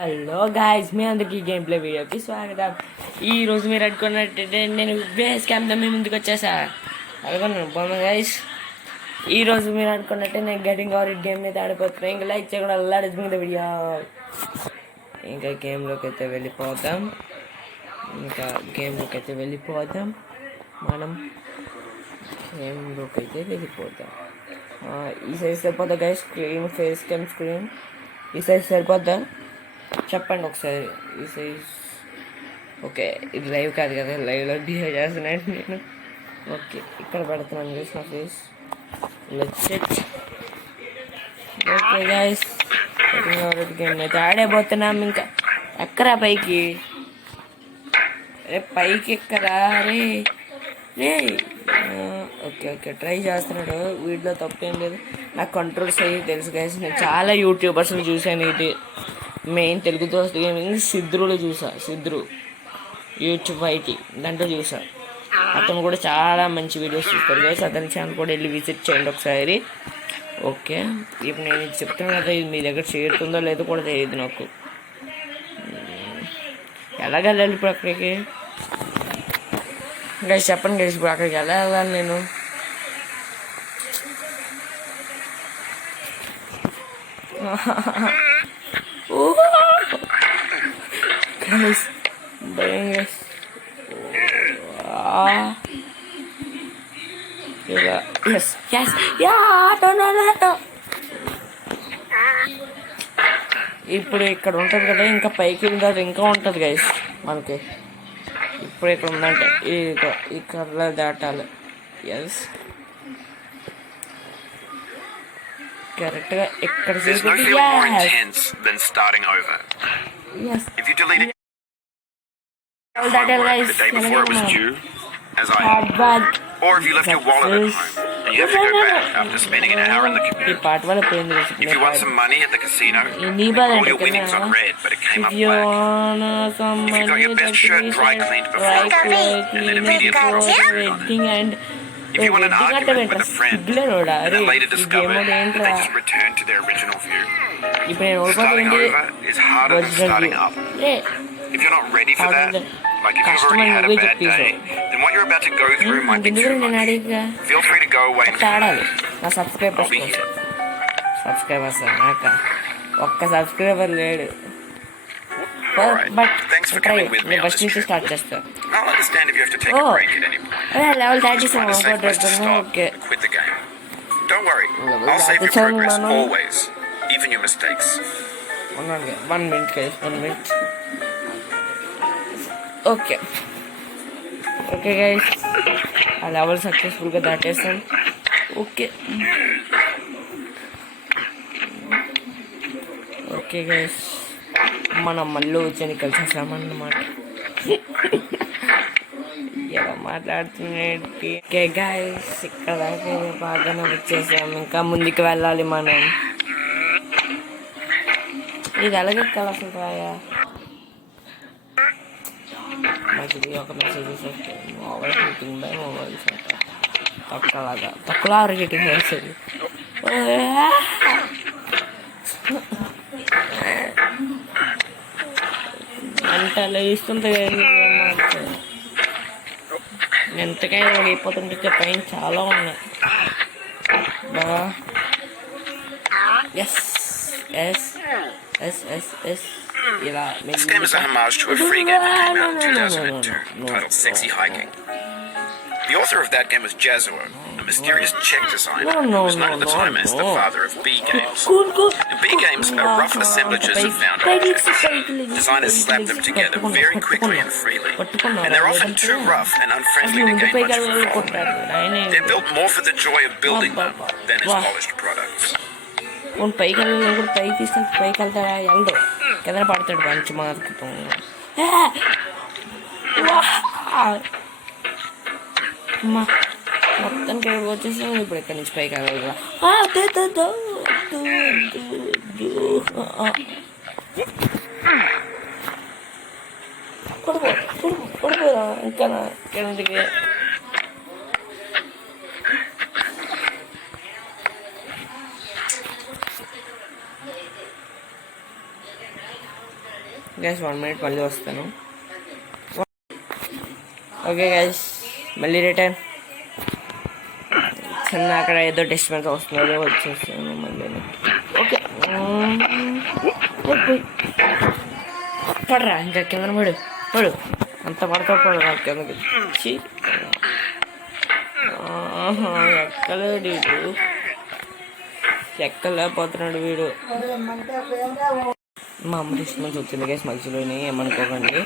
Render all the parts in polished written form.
Hello guys, మీ అందరికీ game play వీడియోకి స్వాగతం. ఈరోజు మీరు అనుకున్నట్టు నేను బేస్ క్యాంప్తో మీ ముందుకు వచ్చేసా అనుకున్నాను బాగుంది గాయస్. ఈరోజు మీరు అనుకున్నట్టే నేను గెటింగ్ ఆరిడ్ గేమ్ అయితే ఆడిపోతున్నాను. ఇంకా లైక్ చేయకుండా అల్లాడుతుంది వీడియో. ఇంకా గేమ్లోకి అయితే వెళ్ళిపోతాం. మనం గేమ్లోకి అయితే వెళ్ళిపోతాం. ఈ సైజ్ సరిపోతా guys. Screen face cam screen ఈ సైజ్ సరిపోద్దా చెప్పండి ఒకసారి. ఈ సైజ్ ఓకే. ఇది లైవ్ కాదు కదా, లైవ్లో బిహేవ్ చేస్తున్నాను నేను. ఓకే, ఇక్కడ పెడుతున్నాను గైస్ నా ఫేస్. ఓకే గైస్, గేమ్ అయితే ఆడేపోతున్నాం. ఇంకా ఎక్కరా పైకి, రే పైకి ఎక్కరా రే రే. ఓకే ట్రై చేస్తున్నాడు. వీటిలో తప్పేం లేదు, నాకు కంట్రోల్స్ అయ్యి తెలుసు గైస్. నేను చాలా యూట్యూబర్స్ని చూశాను. ఇది మెయిన్ తెలుగు దోస్త్ గేమింగ్ సిద్ధులో చూసా. సిద్ధు యూట్యూబ్ ఐటీ దాంట్లో చూసా. అతను కూడా చాలా మంచి వీడియోస్ చూస్తారు గైస్. అతని ఛానల్ కూడా వెళ్ళి విజిట్ చేయండి ఒకసారి. ఓకే, ఇప్పుడు నేను ఇది చెప్తున్నాను కదా, ఇది మీ దగ్గర చేరుతుందో లేదో కూడా తెలియదు నాకు. ఎలాగెళ్ళాలి ఇప్పుడు అక్కడికి గైస్? చెప్పండి గైస్, ఇప్పుడు అక్కడికి ఎలా వెళ్ళాలి నేను? Guys, భయం guys. Yes. ఇప్పుడు ఇక్కడ ఉంటుంది కదా, ఇంకా పైకి వెళ్ళిన ఇంకా ఉంటుంది గైస్ మనకి. ఇప్పుడు ఇక్కడ ఉందంటే ఈ కర్ర దాటాలి. ఎస్, కరెక్ట్గా ఇక్కడ ఈ పాట వల్ల పోయింది. And if you want an argument with a friend and then later discover they just return to their original view. Starting over is harder than starting up. If you're not ready for that, like if you've already had a bad day, then what you're about to go through might be too much. Feel free to go away and I'll be here. Subscribers ఒక్క సబ్స్క్రైబర్ లేడు. Alright, thanks for coming with me on this trip. I'll understand if you have to take a break at any point. Level 30 Just find a safe place to stop and quit the game. Don't worry, I'll save your progress always, even your mistakes. 1 minute guys, 1 minute. Okay guys, ఆ లెవెల్ సక్సెస్ఫుల్గా దాటేస్తాను. Okay guys, మనం మళ్ళీ వచ్చి కలిసేసామన్నమాట. ఎలా మాట్లాడుతున్నట్టు. Okay guys, ఇక్కడ దాకా బాగానే వచ్చేసాము. ఇంకా ముందుకు వెళ్ళాలి మనం. ఇది ఎలాగెక్కాలి అసలు రాయా? మంచిది ఒక message over heating by mobiles అంట. తక్కువ ఓవర్ హీటింగ్ వేసేది. అంటే అలా ఇస్తుంటే ఎంతకైనా అయిపోతుంటే పైన చాలా ఉన్నాయి. ఇలా This game is a homage to a free game that came out in 2002 titled Sexy Hiking. The author of that game was Jazuo, a mysterious Czech designer who was known at the time as the father of B games. And B games are rough assemblages of found objects. Designers slap them together very quickly and freely, and they're often too rough and unfriendly to gain much of a following. They're built more for the joy of building them than as polished products. పైకి వెళ్ళాలి కూడా, పైకి తీసుకెళ్తే పైకి వెళ్తాడా? వెళ్దు, కింద పడతాడు మంచి మార్కెట్. మొత్తానికి వచ్చేసాం. ఇప్పుడు ఎక్కడి నుంచి పైకి వెళ్ళాలి? కొడుకోరా ఇంకా కిందకి. గైస్ 1 minute మళ్ళీ వస్తాను. ఓకే గైస్ మళ్ళీ రిటర్న్. చిన్న అక్కడ ఏదో డిస్టర్బెన్స్ వస్తున్నదో వచ్చేసాను మళ్ళీ. ఓకే పడరా ఇంకా కింద పడు అంత పడతావు పడు నాకు కిందకి ఎక్కలేడు వీడు, ఎక్కలేకపోతున్నాడు వీడు. మా అమ్మ డిస్టర్బెన్స్ వచ్చింది గైస్ మధ్యలోనే, ఏమనుకోకండి.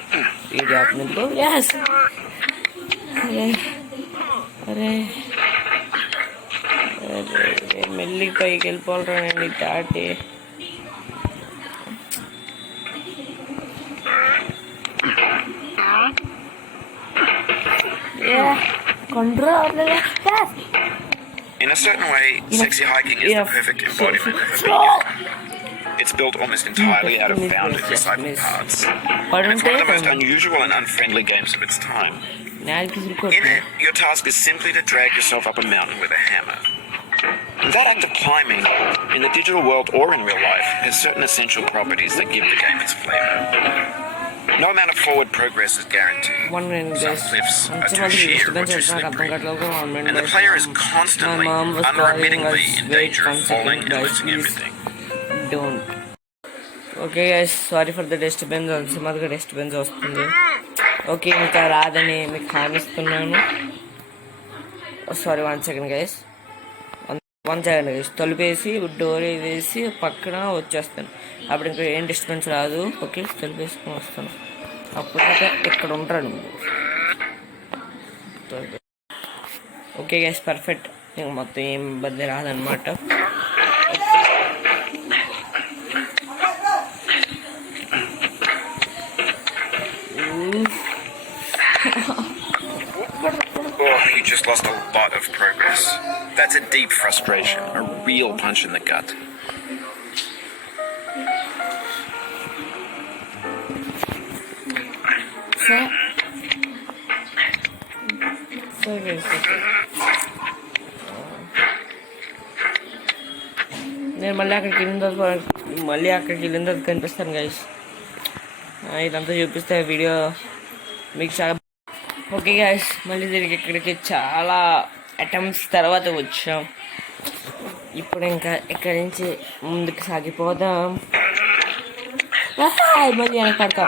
వీడియో ఆపినందుకు. యాస్ అరే అరే అరే మెల్లికి పైకి వెళ్ళిపోవాలండి దాటి. In a certain way, sexy hiking is the perfect embodiment of a vegan. It's built almost entirely out of bound and recycled parts. And it's one of the most unusual and unfriendly games of its time. In it, your task is simply to drag yourself up a mountain with a hammer. That act of climbing, in the digital world or in real life, has certain essential properties that give the game its flavor. No amount of forward progress is guaranteed. Some cliffs are too sheer or too slippery, and the player is constantly, unremittingly in danger of falling and losing everything. Don't. Okay guys sorry for the disturbance, అంతమాదిగా disturbance వస్తుంది. Okay ఇంకా రాదని మీకు హామీస్తున్నాను. Sorry 1 second guys, 1 second guys. తలుపేసి door వేసి పక్కన వచ్చేస్తాను, అప్పుడు ఇంకా ఏం డిస్టర్బెన్స్ రాదు. ఓకే తలుపేసుకొని వస్తాను, అప్పుడు ఇక్కడ ఉంటాను. ఓకే గైస్ పర్ఫెక్ట్, ఇంకా మొత్తం ఏం ఇబ్బంది రాదనమాట. Oh, you just lost a lot of progress. That's a deep frustration, a real punch in the gut. నేను మళ్ళీ అక్కడికి వెళ్ళిన తర్వాత కనిపిస్తాను గైస్. ఇదంతా చూపిస్తే వీడియో మీకు చాలా. ఓకే గైస్ మళ్ళీ తిరిగి ఇక్కడికి చాలా అటెంప్ట్స్ తర్వాత వచ్చాం. ఇప్పుడు ఇంకా ఇక్కడి నుంచి ముందుకు సాగిపోదాం. మళ్ళీ వెనకాడక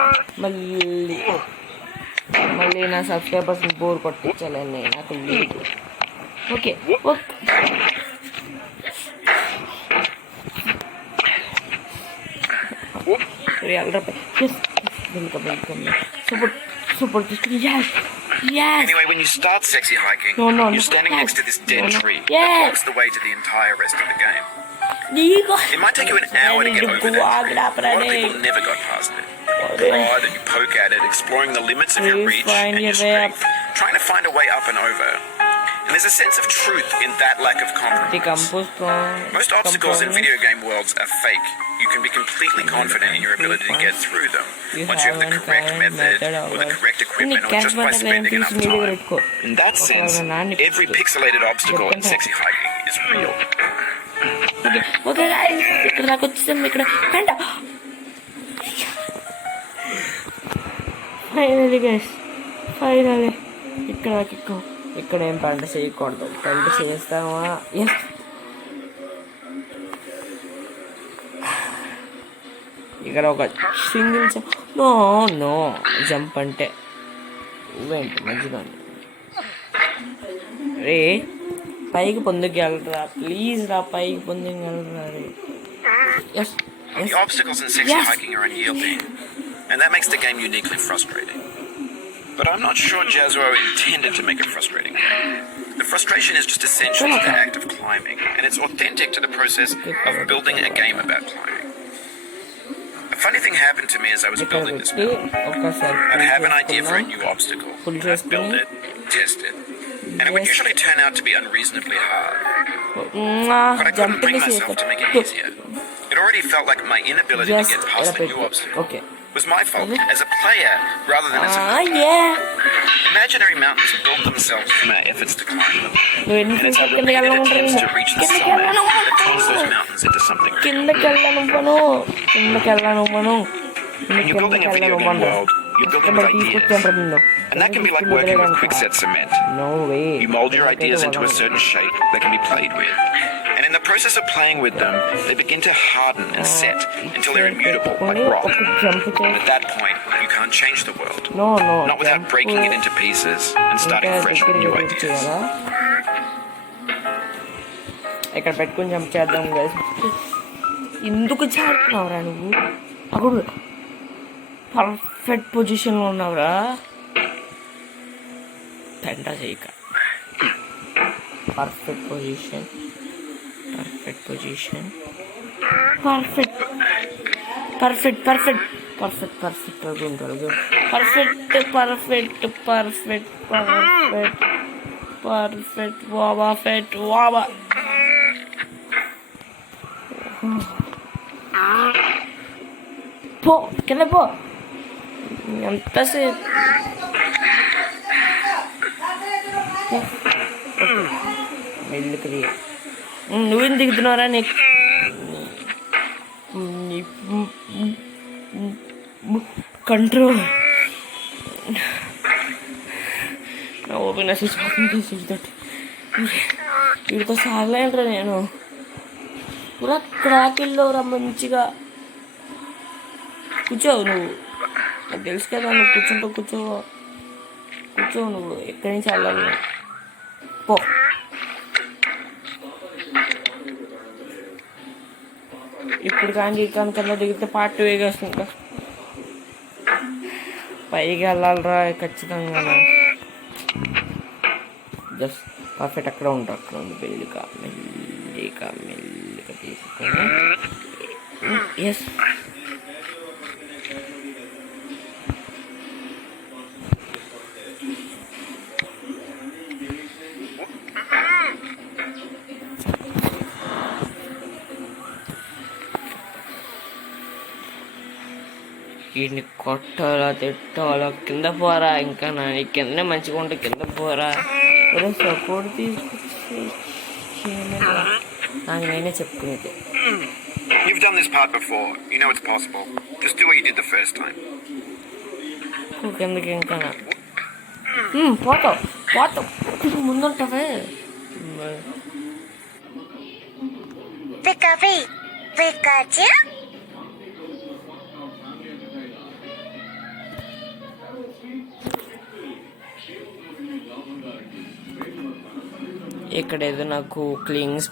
మళ్ళీ నా సబ్స్క్రైబర్స్ని బోర్ కొట్టించాలని నాకు లేదు. Okay Support this. Yes. Anyway, when you start sexy hiking, you're standing next to this dead tree that blocks the way to the entire rest of the game. It might take you an hour to get over that tree. A lot of people never got past it. You prod and you poke at it, exploring the limits of your reach and your strength, trying to find a way up and over. And there's a sense of truth in that lack of compromise. Most obstacles in video game worlds are fake. You can be completely confident in your ability to get through them once you have the correct method or the correct equipment or just by spending enough time. In that sense, every pixelated obstacle in sexy hiking is real. Okay guys, ఇక్కడ దాకా వచ్చేసాం. ఇక్కడ finally guys finally ఇక్కడ దాకా ఇక్కడ ఏం పంట చేయకూడదు. పంట చేస్తామా? ఎస్ ఇక్కడ ఒక సింగిల్ నో జంప్ అంటే ఇవేంటి మంచిగా రే పైకి పొందుకు వెళ్ళరా ప్లీజ్ రా, పైకి పొందుకు వెళ్ళరా. The obstacles in sexy hiking are unyielding, and that makes the game uniquely frustrating. But I'm not sure Jazzuo intended to make it frustrating. The frustration is just essential to the act of climbing, and it's authentic to the process of building a game about climbing. A funny thing happened to me as I was building this build. I'd have an idea for a new obstacle, I'd build it, test it, and it would usually turn out to be unreasonably hard. But I couldn't bring myself to make it easier. It already felt like my inability to get past the new obstacle was my fault as a player rather than as a player. Imaginary mountains build themselves from our efforts to climb them. And it's our repeated attempts to reach the summit that turns those mountains into something real. When you're building a video game world, you're building with ideas. And that can be like working with quickset cement. No way. You mold your ideas into a certain shape that can be played with. And in the process of playing with them, they begin to harden and set until they're immutable, like rock. And at that point, you can't change the world. No. Not without breaking it into pieces and starting fresh with new ideas. ఇక్కడ పెట్టుకుని జంప్ చేద్దాం గైస్. ఎందుకు చేస్తున్నావురా నువ్వు? అప్పుడు పర్ఫెక్ట్ పొజిషన్లో ఉన్నావురా. పెంట చేయక. పర్ఫెక్ట్ పొజిషన్ పర్ఫెక్ట్ వాబా పో కింద పో. ఎంతసేపు మెల్లికి నువ్వేం దిగుతున్నారా? నీకు కంట్రోల్ నా ఓపెన్ తోటి వీడితో సాగలేంట్రా నేను. పూరా క్రాకిల్లోరా మంచిగా కూర్చోవు నువ్వు. నాకు తెలుసు కదా నువ్వు కూర్చోవు నువ్వు. ఎక్కడి నుంచి వెళ్ళాలి పో. ఇప్పుడు కానీ కింద దిగితే పార్ట్ వేగా వస్తుంది. పైకి వెళ్ళాలిరా ఖచ్చితంగా. జస్ట్ పర్ఫెక్ట్ అక్కడ ఉంది. మెల్లిగా తీసుకొని ఎస్ వీడిని కొట్టాలా తిట్టాలా? కింద పోరా. ఇంకా నా కింద మంచిగా ఉంటే కింద పోరా. సపోర్ట్ తీసుకొచ్చి నాకు నేనే చెప్పుకునేది. You've done this part before. You know it's possible. Just do what you did the first time. కిందకి ఇంకా పోతావు ముందుంటావే. ఇక్కడ ఏదో నాకు క్లీనింగ్